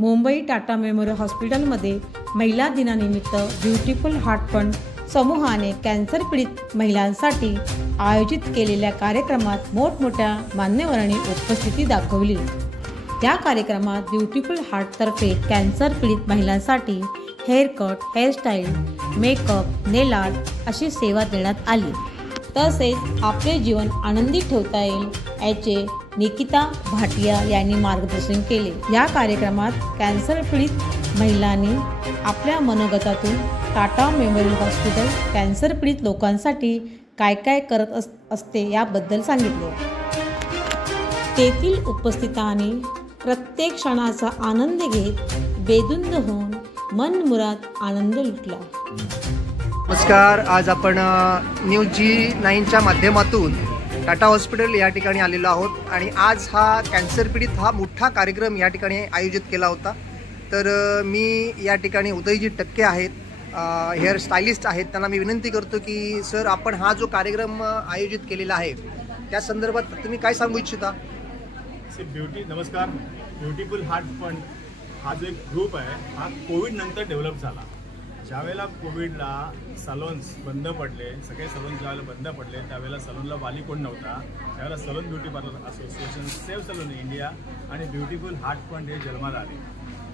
Mumbai Tata memorial हॉस्पिटलमध्ये महिला दिनानिमित्त ब्युटिफुल हार्ट फंड समूहाने कॅन्सर पीडित महिलांसाठी आयोजित केलेल्या कार्यक्रमात मोठमोठ्या मान्यवरांनी उपस्थिती दाखवली. या कार्यक्रमात ब्युटिफुल हार्टतर्फे कॅन्सर पीडित महिलांसाठी haircut hairstyle makeup nail art अशी सेवा देण्यात आली. तसेच आपले जीवन आनंदी ठेवता येईल याचे निकिता भाटिया यांनी मार्गदर्शन केले. या कार्यक्रमात कॅन्सर पीडित महिलांनी आपल्या मनोगतातून टाटा मेमोरियल हॉस्पिटल कॅन्सर पीडित लोकांसाठी काय काय करत अस असते याबद्दल सांगितले. तेथील उपस्थितांनी प्रत्येक क्षणाचा आनंद घेत बेदुंद होऊन मनमुराद आनंद लुटला. नमस्कार. आज आपण न्यूज जी नाईनच्या माध्यमातून टाटा हॉस्पिटल या ठिकाणी आलेलो आहोत आणि आज हा कॅन्सर पीडित हा मोठा कार्यक्रम या ठिकाणी आयोजित केला होता. तर मी या ठिकाणी उदयजी टक्के आहेत. हेअर स्टायलिस्ट आहेत. त्यांना मी विनंती करतो की सर आपण हा जो कार्यक्रम आयोजित केलेला आहे त्या संदर्भात तुम्ही काय सांगू इच्छिता? ब्युटी नमस्कार. ब्युटिफुल हार्ट फंड हा जो एक ग्रुप आहे हा कोविड नंतर डेव्हलप झाला. ज्यावेळेला कोविडला सलोन्स बंद पडले सगळे सलोन्स ज्यावेळेला बंद पडले त्यावेळेला सलोनला वाली कोण नव्हता? त्यावेळेला salon beauty parlour association save salon India आणि ब्युटिफुल हार्ट फंड हे जन्माला आले.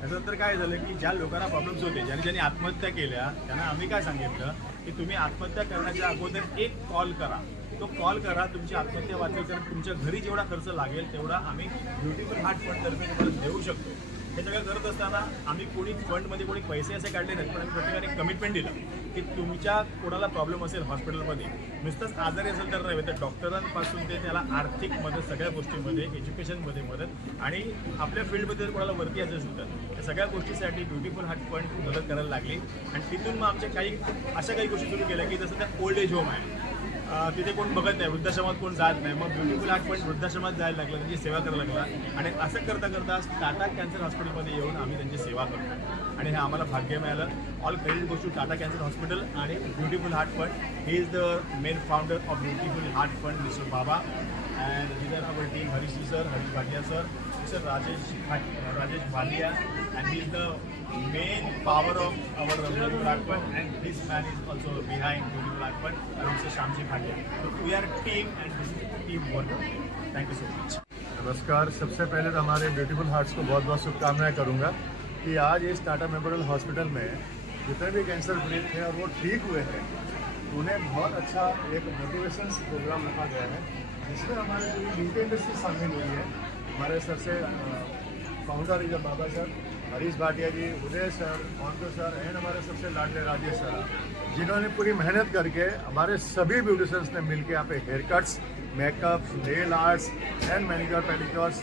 त्याच्यानंतर काय झालं की ज्या लोकांना प्रॉब्लेम्स होते ज्यांनी ज्यांनी आत्महत्या केल्या त्यांना आम्ही काय सांगितलं की तुम्ही आत्महत्या करण्याच्या अगोदर एक कॉल करा. तो कॉल करा तुमची आत्महत्या वाचेल कारण तुमच्या घरी जेवढा खर्च लागेल तेवढा आम्ही ब्युटिफुल हार्ट फंडतर्फे तुम्हाला देऊ शकतो. हे सगळं करत असताना आम्ही कोणी फंडमध्ये कोणी पैसे असे काढले नाहीत पण आम्ही प्रत्येकाने कमिटमेंट दिलं की तुमच्या कोणाला प्रॉब्लेम असेल हॉस्पिटलमध्ये नुसतंच आजारी असेल तर नव्हे तर डॉक्टरांपासून ते त्याला आर्थिक मदत सगळ्या गोष्टींमध्ये एज्युकेशनमध्ये मदत आणि आपल्या फील्डमध्ये जर कोणाला वरती असेल तर त्या सगळ्या गोष्टीसाठी ब्युटिफुल हार्ट फंड मदत करायला लागली. आणि तिथून मग आमच्या काही अशा काही गोष्टी सुरू केल्या की जसं त्या ओल्ड एज होम आहे. तिथे कोण बघत नाही वृद्धाश्रमात कोण जात नाही. मग ब्युटिफुल हार्ट पॉईंट वृद्धाश्रमात जायला लागला त्यांची सेवा करायला लागला. आणि असं करता करता टाटा कॅन्सर हॉस्पिटलमध्ये येऊन आम्ही त्यांची सेवा करतो. आणि हे आम्हाला भाग्य मिळालं. ऑल क्रेडिट गोष्ट टाटा कॅन्सर हॉस्पिटल आणि beautiful heart fund he is the main founder of beautiful heart fund mister Baba and these are our Harish sir Harish Bhatia sir mister Rajesh भाट- Rajesh Bhalia and he is the main power of our Beautiful Art and this man is also behind Beautiful Art and Mr. Shamji Bhatia. So, we are a team and this is team work. Thank you so much. नमस्कार सबसे पहले तो हमारे beautiful hearts को बहुत बहुत शुभकामनाएँ करूँगा कि आज इस टाटा मेमोरियल हॉस्पिटल में जितने भी कैंसर पीड़ित थे और वो ठीक हुए हैं, उन्हें बहुत अच्छा एक मोटिवेशन प्रोग्राम रखा गया है, जिसमें हमारे पूरी ब्यूटी इंडस्ट्री शामिल हुई है हमारे sir say founder is Baba sir Harish Bhatia ji, Uday sir Monto sir and हमारे सबसे लाडले राजेश सर। जिन्होंने पूरी मेहनत करके हमारे सभी ब्यूटिशंस ने मिलकर यहाँ पे hair cuts makeup nail arts and manicure pedicures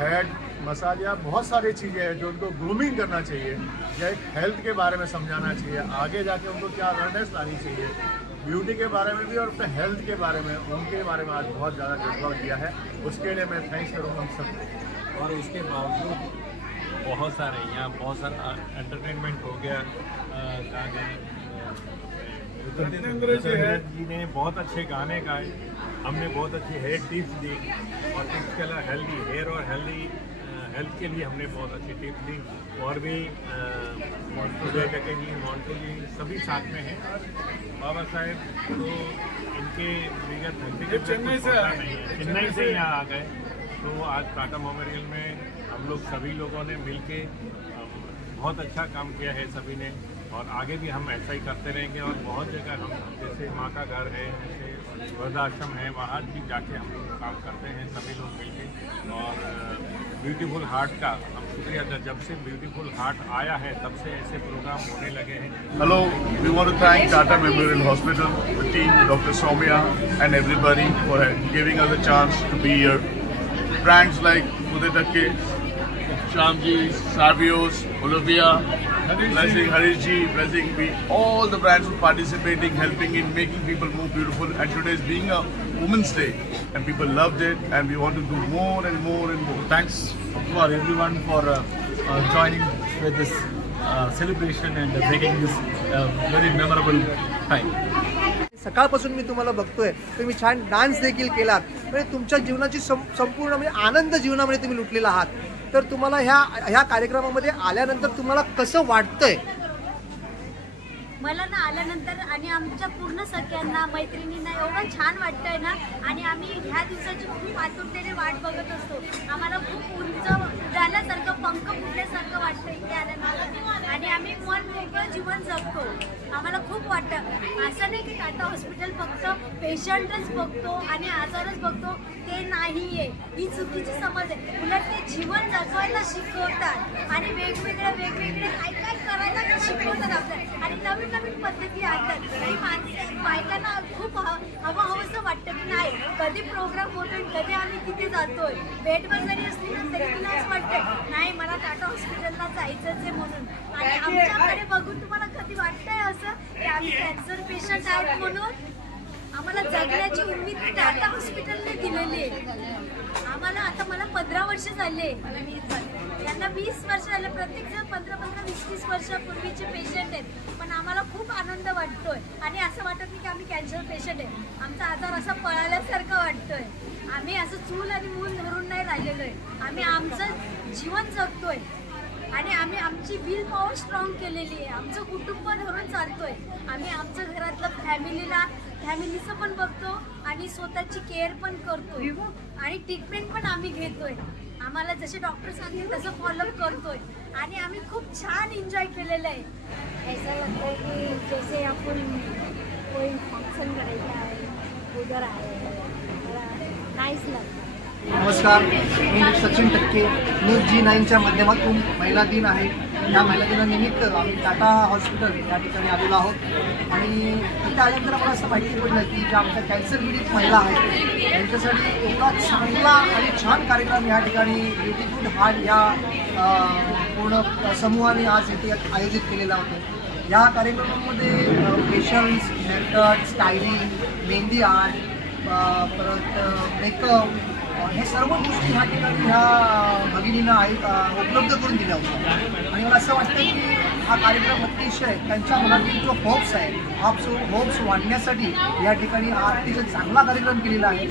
head massage या बहुत सारी चीज़ें हैं जो उनको ग्रूमिंग करना चाहिए, या एक हेल्थ के बारे में समझाना चाहिए, आगे जाके उनको क्या अवेयरनेस लानी चाहिए ब्यूटी के बारे में भी और अपने हेल्थ के बारे में, उनके बारे में आज बहुत ज़्यादा जज्बा किया है। उसके लिए मैं थैंक्स करूँगा हम सबको। और उसके बावजूद बहुत सारे यहाँ बहुत सारा एंटरटेनमेंट हो गया। जी ने बहुत अच्छे गाने गाए। हमने बहुत अच्छी हेयर टिप्स दी। और इसके अलावा हेल्दी हेयर और हेल्दी हेल्थ के लिए हमने बहुत अच्छी टिप्स दी। और भी टके जी मोन्टू जी सभी साथ में हैं। बाबा साहेब तो इनके बिगड़ धरती चेन्नई से चेन्नई से यहाँ आ गए। तो आज टाटा मेमोरियल में हम लोग सभी लोगों ने मिलके अम, बहुत अच्छा काम किया है सभी ने और आगे भी हम ऐसा ही करते रहेंगे और बहुत जगह हम जैसे माँ का घर है जैसे वृद्धाश्रम है वहाँ भी जाके हम लोग काम करते हैं सभी लोग मिलके और ब्यूटीफुल हार्ट का हम शुक्रिया अदा- जब से ब्यूटीफुल हार्ट आया है तब से ऐसे प्रोग्राम होने लगे हैं we want to thank Tata Memorial Hospital, the team, Dr. Soumya, and everybody for giving us a chance to be here. Brands like Udetakke, Shamji, Savios, Olivia, Blessing Harishji, Blessing we all the brands who participating, helping in making people more beautiful. And today is being a Women's Day, and people loved it, and we want to do more and more and more. Thanks. for everyone for uh, uh, joining with this uh, celebration and uh, making this uh, very memorable time. सकाळपासून मी तुम्हाला बघतोय तुम्ही छान dance देखील केलात म्हणजे तुमच्या जीवनाची सं- संपूर्ण म्हणजे आनंद जीवनामध्ये तुम्ही लुटलेला आहात तर तुम्हाला ह्या ह्या कार्यक्रमामध्ये आल्यानंतर तुम्हाला कसं वाटतंय? मला ना आल्यानंतर आणि आमच्या पूर्ण सख्यांना मैत्रिणींना एवढं छान वाटतंय ना. आणि आम्ही ह्या दिवसाची खूप आतुरतेने वाट बघत असतो. आम्हाला खूप उंच झाल्यासारखं पंख फुटल्यासारखं वाटतं इथे आल्यानंतर. आणि आम्ही मन मोकळं जीवन जगतो. आम्हाला खूप वाटतं. असं नाही की टाटा हॉस्पिटल फक्त पेशंटच बघतो आणि आजारच बघतो ते नाहीये. ही चुकीची समज आहे. उलट ते जीवन जगवायला शिकवतात आणि वेगवेगळ्या वेगवेगळे काय काय करायला शिकवतात आपल्याला. आणि नवीन नवीन पद्धती आणतात. आणि माणसं बायकांना खूप ह- हवं हवंसं वाटतं की नाही कधी प्रोग्राम होतोय कधी आम्ही तिथे जातोय. बेडवर जरी असली ना तरी तिला असं वाटतं नाही मला टाटा हॉस्पिटलला जायचंच आहे म्हणून. आणि आमच्याकडे बघून तुम्हाला कधी वाटतंय असं? की आम्ही कॅन्सर पेशंट आहेत म्हणून आम्हाला जगण्याची उमेद टाटा हॉस्पिटलने दिलेली आहे. आम्हाला आता मला पंधरा वर्ष झाले. यांना वीस वर्ष झाले. प्रत्येक जण पंधरा पंधरा वीस वीस वर्षापूर्वीचे पेशंट आहेत. पण आम्हाला खूप आनंद वाटतोय. आणि असं वाटत नाही की आम्ही कॅन्सर पेशंट आहे. आमचा आजार असा पळाल्यासारखा वाटतोय. आम्ही असं चूल आणि मूल धरून नाही राहिलेलो आहे आम्ही आमचं जीवन जगतोय. आणि आम्ही आमची विल पॉवर स्ट्रॉंग केलेली आहे. आमचं कुटुंब धरून चालतोय. आम्ही आमचं घरातलं फॅमिलीला फॅमिलीचं पण बघतो आणि स्वतःची केअर पण करतोय. आणि ट्रीटमेंट पण आम्ही घेतोय. आम्हाला जसे डॉक्टर सांगतील तसं फॉलोअप करतोय. आणि आम्ही खूप छान एन्जॉय केलेलं आहे. ऐसा लगता है की जैसे आपण कोई फंक्शन करायचं आहे उधर आहे नाहीच लागतं नमस्कार मी सचिन टक्के. न्यूज जी नाईनच्या माध्यमातून महिला दिन आहे. या महिला दिनानिमित्त आम्ही टाटा हॉस्पिटल या ठिकाणी आलेलो आहोत. आणि तिथे आल्यानंतर आम्हाला असं माहिती पडलं की ज्या आमच्या कॅन्सर पीडित महिला आहेत त्यांच्यासाठी एवढा चांगला आणि छान कार्यक्रम या ठिकाणी ब्युटिफुल हार्ट या पूर्ण समूहाने आज इथे आयोजित केलेला होता. या कार्यक्रमामध्ये fashions haircut styling mehndi art परत मेकअप हे सर्व गोष्टी ह्या ठिकाणी ह्या भगिनीनं उपलब्ध करून दिल्या होत्या. आणि मला असं वाटतं की हा कार्यक्रम अतिशय त्यांच्या मनातील जो होप्स आहे हॉप्स होप्स वाढण्यासाठी या ठिकाणी हा अतिशय चांगला कार्यक्रम केलेला आहे.